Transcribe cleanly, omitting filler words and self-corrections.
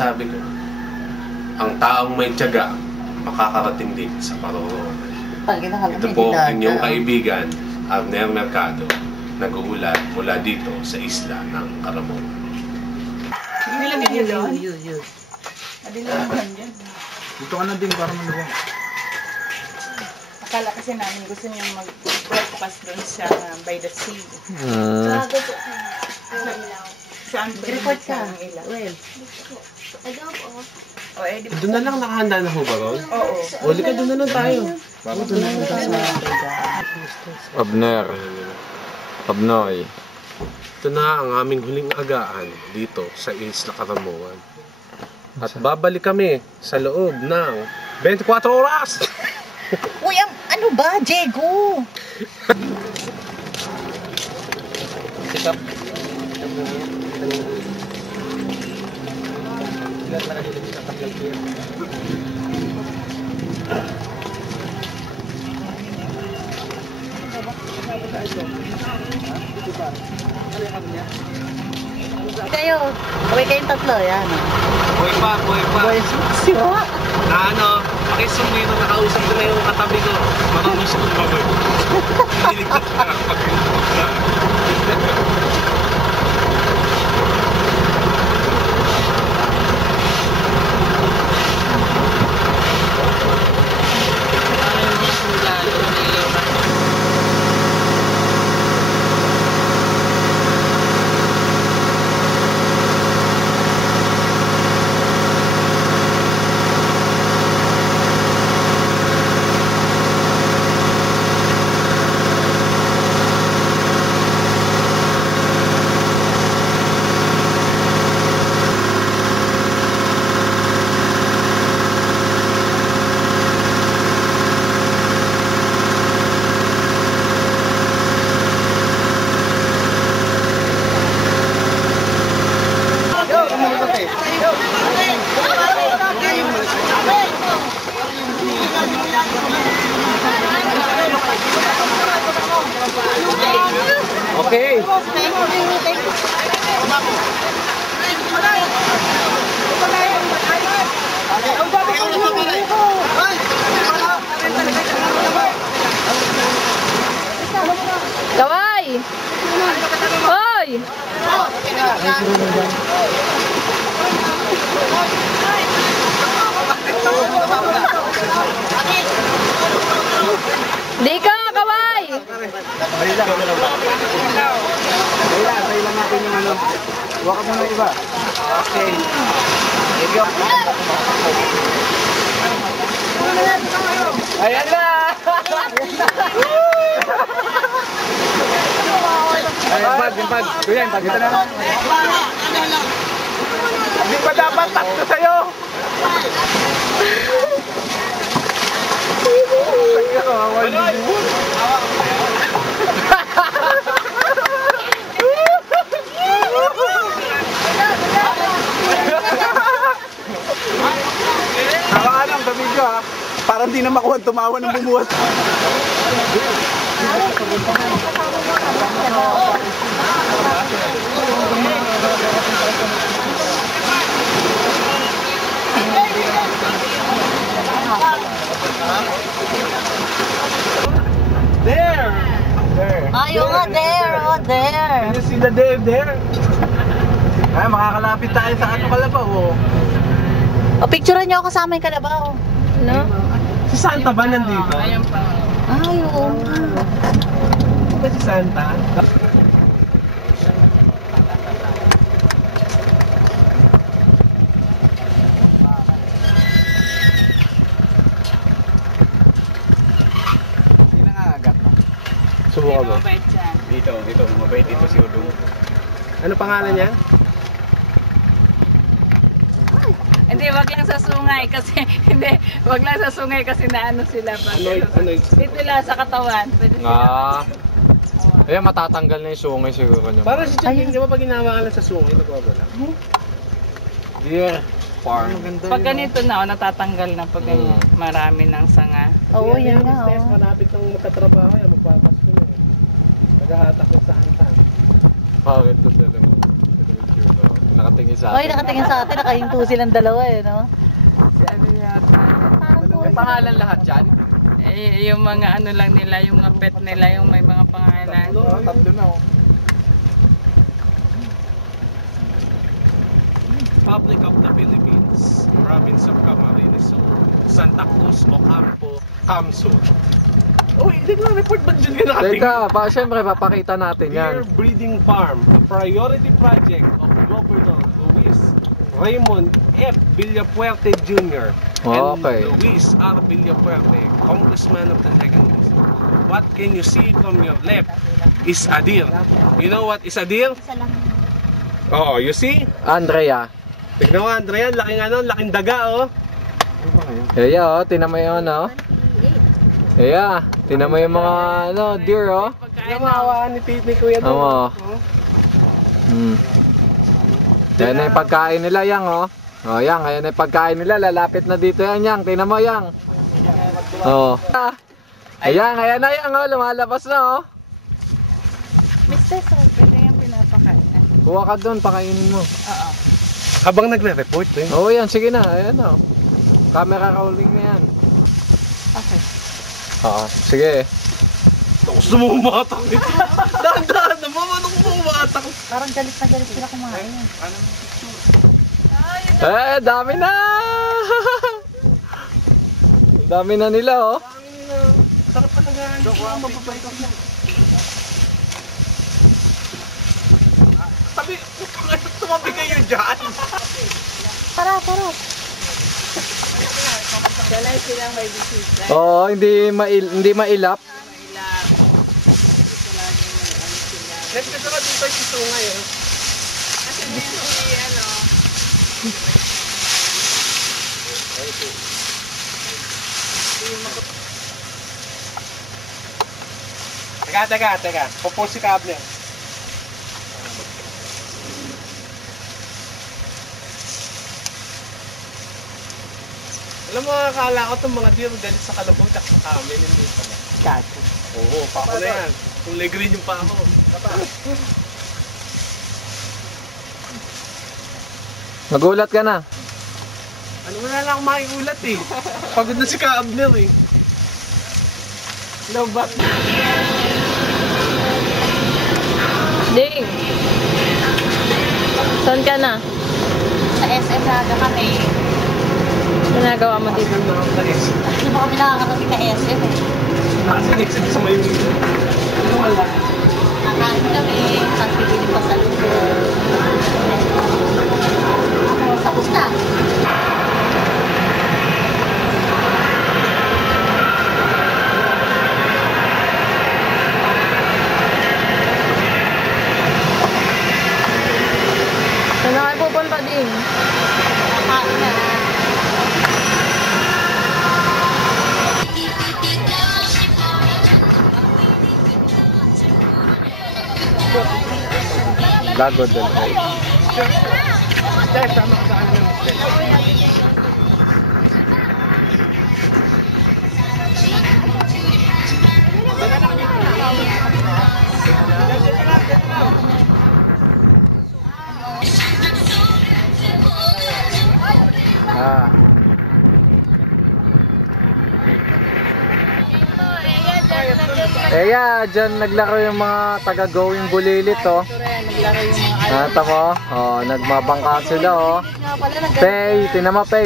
Sabi ko, ang taong may tiyaga, makakarating din sa paroroonan. Ito po inyong kaibigan, Abner Mercado, nag-uulat mula dito sa isla ng Caramon. Nilagay niyo doon? Adilangan yan. Dito ka na din para maluwang. Akala kasi namin gusto niyo mag-breakfast doon sa by the sea. Saan ba yung ilaw? Well. O, eh, di ba? Doon na lang nakahanda na ho ba ron? Oo. Uli ka, doon na lang tayo. Doon na lang tayo sa Abner. Abnoy. Ito na ang aming huling agaan dito sa Isla Caramuan. At babalik kami sa loob ng 24 oras! Uy, ano ba, Diego? Kayo, kaway kayong tatlo, yan. Buhay pa, buhay pa. Siwa. Na ano, pakisumoy na nakausap ko na yung katabi ko. Makamusta ko ba? Niligtas na ako. Okay. Kaway! Hoy! Di ka, kaway! Bayla. Bayla natin yung ano. Huwag ka muna iba. Okay. Here you go. Ayan na! Yung pag. Kuya, yung pag. Ito na. Hindi pa dapat takto sa'yo! Hawakan lang sa video ha. Parang di na makuha tumawa ng bumuhat. There! There! Ay, oh, there, oh, there. Can you see the Dave there? Ay, makakalapit tayo sa ano kalabaw oh. O, picturean niyo ako kasama yung kalabaw. No? Si Santa ba nandito? Ayan pa. Ay, oo. Ba si Santa? Sino nga agat mo? Subukan mo. Mabait siya. Dito, mabait dito si Udong. Ano pangalan niya? Hindi, wag lang sa sungay kasi hindi, wag lang sa sungay kasi naano sila pa. Ano? Dito lang sa katawan. Pwede sila. Ayan, matatanggal na yung sungay siguro niya. Para si Chagin, di ba pag hinawakan sa sungay, nagwawala? Deer farm. Pag ganito na, natatanggal na pag ganyan. Marami ng sanga. Oo, yan nga, Test, oh. malapit ng magkatrabaho yan, magpapasko na eh. Naghahatak ko sa hantan. Bakit to sila mo? Nakatingin sa Ay, atin. nakatingin sa atin. Nakahinto silang dalawa eh, no? Si ano yata. May pangalan lahat dyan? Eh, yung mga ano lang nila, yung mga pet nila, yung may mga pangalan. Tatlo na, oh. Republic of the Philippines, Province of Camarines Sur, Santa Cruz, Ocampo, Camsur. Uy, hindi ko report ba dyan ka nakatingin? Teka, syempre papakita natin yan. Deer Breeding Farm, a priority project of Governor Luis Raymond F. Villafuerte Jr. and Okay. Luis R. Villafuerte, Congressman of the 2nd District. What can you see from your left is a deer. You know what is a deer? Oh, you see? Andrea. Tignan mo, Andrea, laking daga, oh. Kaya oh, tinan mo yun oh. Kaya, tinan mo yung mga ano, deer oh. Namawa ni Kuya doon. Oo. Yan na yung pagkain nila yang oh. Oh, yang, ayan na yung pagkain nila, lalapit na dito yan yang. Tinan mo yang. Oh. Ayan, ayan na yang oh, lumalabas na oh. Mr. Pwede yung pinapakain. Kuha ka doon, pakainin mo. Oo. Habang nagre-report, eh. Oo, yan, sige na, ayan oh. Camera rolling na yan. Okay. Oo, sige. Gusto mo umatak nito? Dahan-dahan naman, ano ko umatak? Parang galit na galit sila kumain. Dami na! Ang dami na nila oh. Sarap pa nagahan. Mapapait ako. Sabi, tumabi kayo dyan. Tara. Dalay silang may bisita. Oo, hindi mailap. Next ka na dito si Sungay, eh. Kasi may ano. Teka. Popos si Kable. Alam mo, akala ko itong mga deer galit sa kalabaw, tak sa kami, hindi pala. Gato. Oo, pako na yan. Kulay green yung pako. Magulat ka na. Ano mo na lang akong makiulat eh. Pagod na si Kaabner eh. No, but... Ding! Saan ka na? Sa SM na kami. Ginagawa mo dito? Hindi ba kami nakakarating na SM eh? Nakasing sa may... Ano wala? Nakain kami, tapos bibili pa sa lubo. Tapos na. Saan na kayo pupunta din? Nakain na. Lagod din. Steph, tama ka sa kanila. Ah. Dyan naglaro yung mga taga-going bulilit oh. Naglaro yung mga Nata mo? Oh, nagmabangka sila oh. Pay, tinama pay.